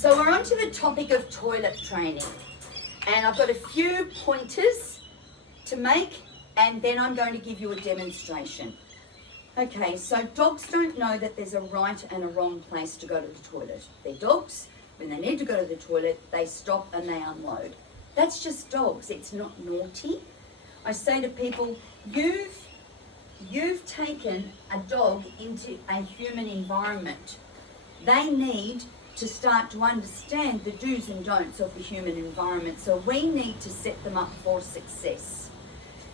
So we're on to the topic of toilet training, and I've got a few pointers to make, and then I'm going to give you a demonstration. Okay, so dogs don't know that there's a right and a wrong place to go to the toilet. They're dogs. When they need to go to the toilet, they stop and they unload. That's just dogs. It's not naughty. I say to people, you've taken a dog into a human environment. They need to start to understand the do's and don'ts of the human environment. So we need to set them up for success.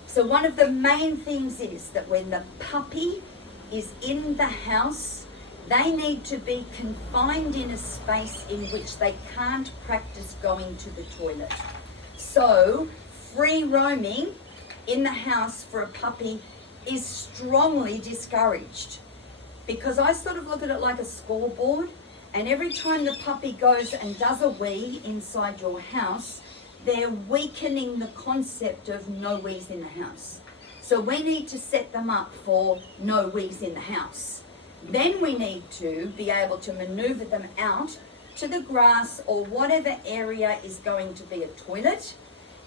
So one of the main things is that when the puppy is in the house, they need to be confined in a space in which they can't practice going to the toilet. So free roaming in the house for a puppy is strongly discouraged, because I sort of look at it like a scoreboard, and every time the puppy goes and does a wee inside your house, they're weakening the concept of no wees in the house. So we need to set them up for no wees in the house. Then we need to be able to maneuver them out to the grass or whatever area is going to be a toilet,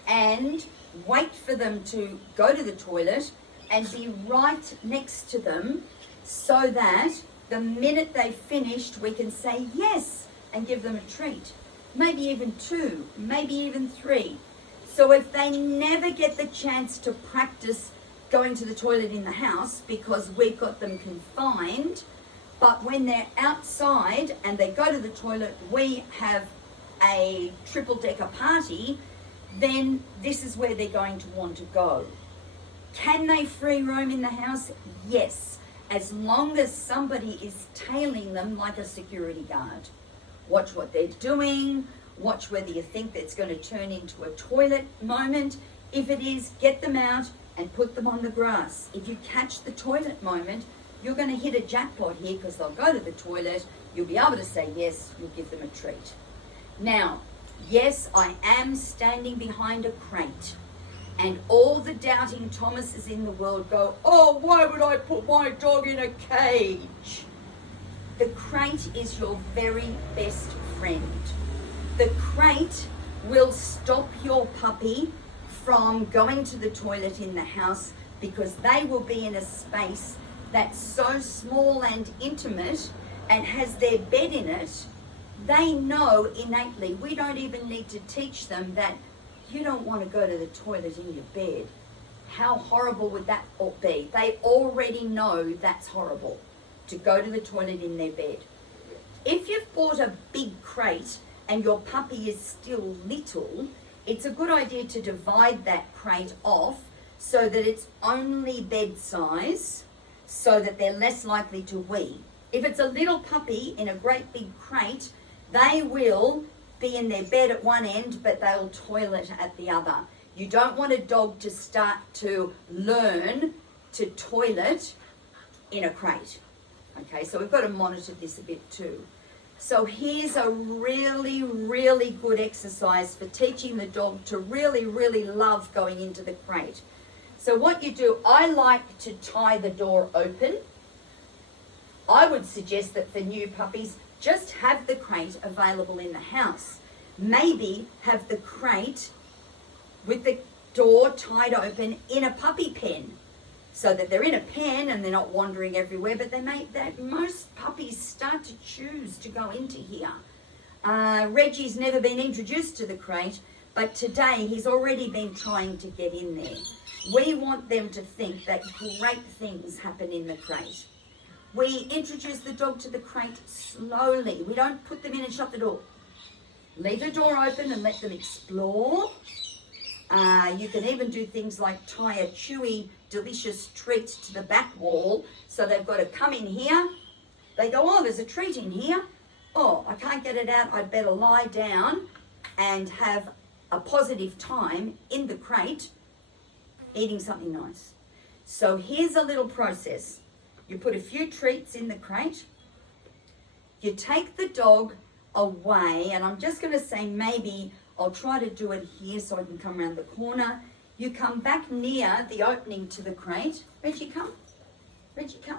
and wait for them to go to the toilet and be right next to them, so that the minute they've finished, we can say yes and give them a treat. Maybe even 2, maybe even 3. So if they never get the chance to practice going to the toilet in the house because we've got them confined, but when they're outside and they go to the toilet, we have a triple-decker party, then this is where they're going to want to go. Can they free roam in the house? Yes, as long as somebody is tailing them like a security guard. Watch what they're doing, watch whether you think that's going to turn into a toilet moment. If it is, get them out and put them on the grass. If you catch the toilet moment, you're going to hit a jackpot here, because they'll go to the toilet, you'll be able to say yes, you'll give them a treat. Now, yes, I am standing behind a crate, and all the doubting Thomases in the world go, oh, why would I put my dog in a cage? The crate is your very best friend. The crate will stop your puppy from going to the toilet in the house, because they will be in a space that's so small and intimate and has their bed in it. They know innately, we don't even need to teach them that you don't want to go to the toilet in your bed. How horrible would that be? They already know that's horrible, to go to the toilet in their bed. If you've bought a big crate and your puppy is still little, it's a good idea to divide that crate off so that it's only bed size, so that they're less likely to wee. If it's a little puppy in a great big crate, they will be in their bed at one end, but they'll toilet at the other. You don't want a dog to start to learn to toilet in a crate. Okay, so we've got to monitor this a bit too. So here's a really, really good exercise for teaching the dog to really, really love going into the crate. So what you do, I like to tie the door open. I would suggest that for new puppies, just have the crate available in the house. Maybe have the crate with the door tied open in a puppy pen, so that they're in a pen and they're not wandering everywhere, but most puppies start to choose to go into here. Reggie's never been introduced to the crate, but today he's already been trying to get in there. We want them to think that great things happen in the crate. We introduce the dog to the crate slowly. We don't put them in and shut the door. Leave the door open and let them explore. You can even do things like tie a chewy, delicious treat to the back wall, so they've got to come in here. They go, oh, there's a treat in here. Oh, I can't get it out. I'd better lie down and have a positive time in the crate eating something nice. So here's a little process. You put a few treats in the crate. You take the dog away, and I'm just going to say maybe I'll try to do it here so I can come around the corner. You come back near the opening to the crate. Reggie, come. Reggie, come.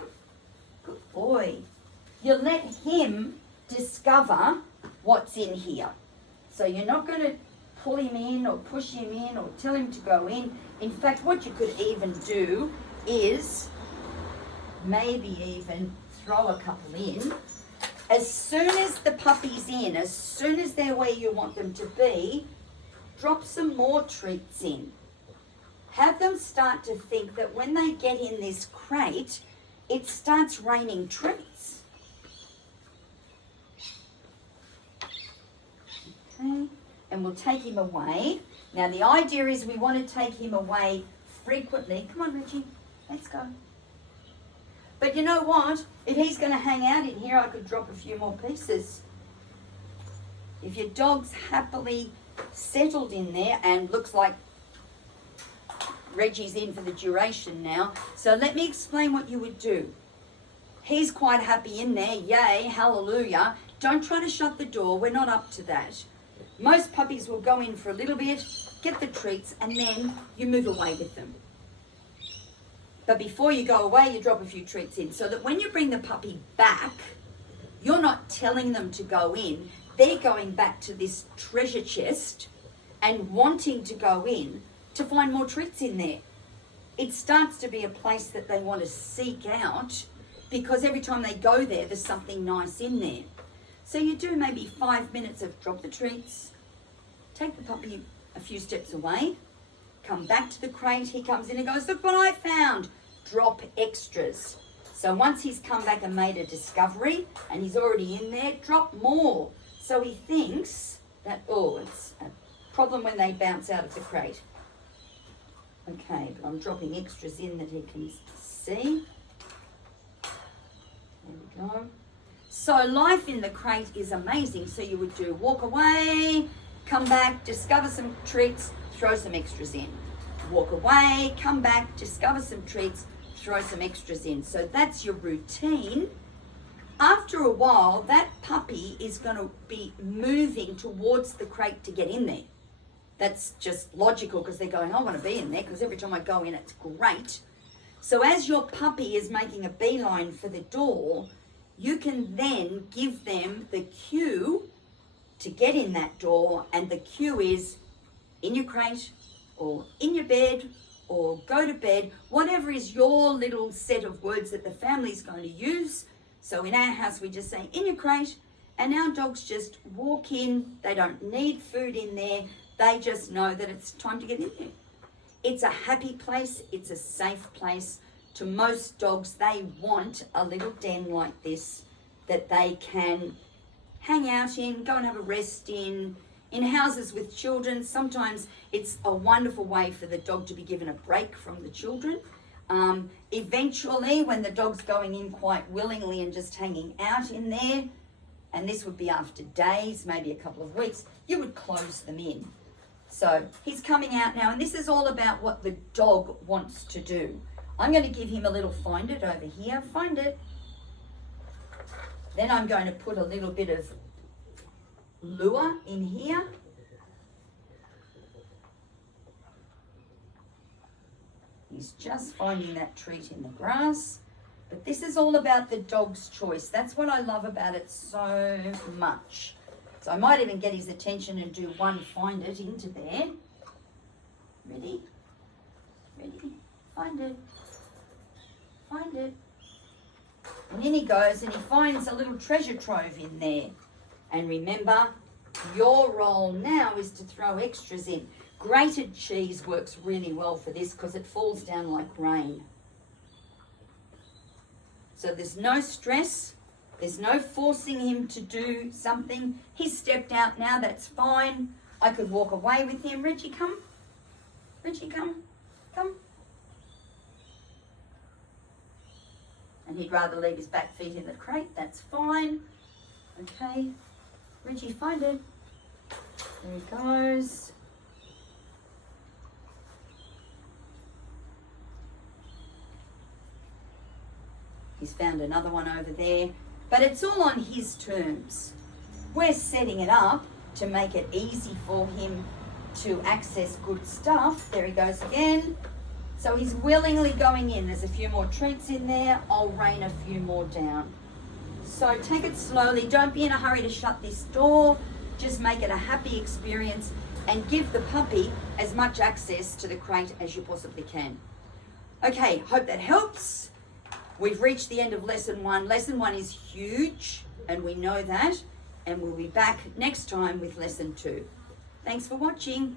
Good boy. You let him discover what's in here. So you're not going to pull him in or push him in or tell him to go in. In fact, what you could even do is maybe even throw a couple in. As soon as the puppy's in, as soon as they're where you want them to be, drop some more treats in. Have them start to think that when they get in this crate, it starts raining treats. Okay, and we'll take him away. Now the idea is we want to take him away frequently. Come on, Reggie, let's go. But you know what? If he's going to hang out in here, I could drop a few more pieces. If your dog's happily settled in there and looks like Reggie's in for the duration now. So let me explain what you would do. He's quite happy in there. Yay, hallelujah. Don't try to shut the door. We're not up to that. Most puppies will go in for a little bit, get the treats, and then you move away with them. But before you go away, you drop a few treats in so that when you bring the puppy back, you're not telling them to go in. They're going back to this treasure chest and wanting to go in to find more treats in there. It starts to be a place that they want to seek out because every time they go there, there's something nice in there. So you do maybe 5 minutes of drop the treats, take the puppy a few steps away, come back to the crate, he comes in and goes, look what I found, drop extras. So once he's come back and made a discovery and he's already in there, drop more. So he thinks that, oh, it's a problem when they bounce out of the crate. Okay, but I'm dropping extras in that he can see. There we go. So life in the crate is amazing. So you would do walk away, come back, discover some treats, throw some extras in. Walk away, come back, discover some treats, throw some extras in. So that's your routine. After a while, that puppy is going to be moving towards the crate to get in there. That's just logical because they're going, I want to be in there because every time I go in, it's great. So as your puppy is making a beeline for the door, you can then give them the cue to get in that door, and the cue is in your crate or in your bed or go to bed, whatever is your little set of words that the family's going to use. So in our house, we just say in your crate, and our dogs just walk in. They don't need food in there. They just know that it's time to get in there. It's a happy place. It's a safe place. To most dogs, they want a little den like this that they can hang out in, go and have a rest in. In houses with children, sometimes it's a wonderful way for the dog to be given a break from the children. Eventually, when the dog's going in quite willingly and just hanging out in there, and this would be after days, maybe a couple of weeks, you would close them in. So he's coming out now, and this is all about what the dog wants to do. I'm going to give him a little find it over here. Find it. Then I'm going to put a little bit of lure in here. He's just finding that treat in the grass. But this is all about the dog's choice. That's what I love about it so much. So I might even get his attention and do one find it into there. Ready? Ready? Find it. Find it. And in he goes and he finds a little treasure trove in there. And remember, your role now is to throw extras in. Grated cheese works really well for this because it falls down like rain. So there's no stress. There's no forcing him to do something. He's stepped out now, that's fine. I could walk away with him. Reggie, come. Reggie, come. Come. And he'd rather leave his back feet in the crate, that's fine. Okay. Reggie, find it. There he goes. He's found another one over there. But it's all on his terms. We're setting it up to make it easy for him to access good stuff. There he goes again. So he's willingly going in. There's a few more treats in there. I'll rain a few more down. So take it slowly. Don't be in a hurry to shut this door. Just make it a happy experience and give the puppy as much access to the crate as you possibly can. Okay, hope that helps. We've reached the end of lesson 1. Lesson 1 is huge, and we know that. And we'll be back next time with lesson 2. Thanks for watching.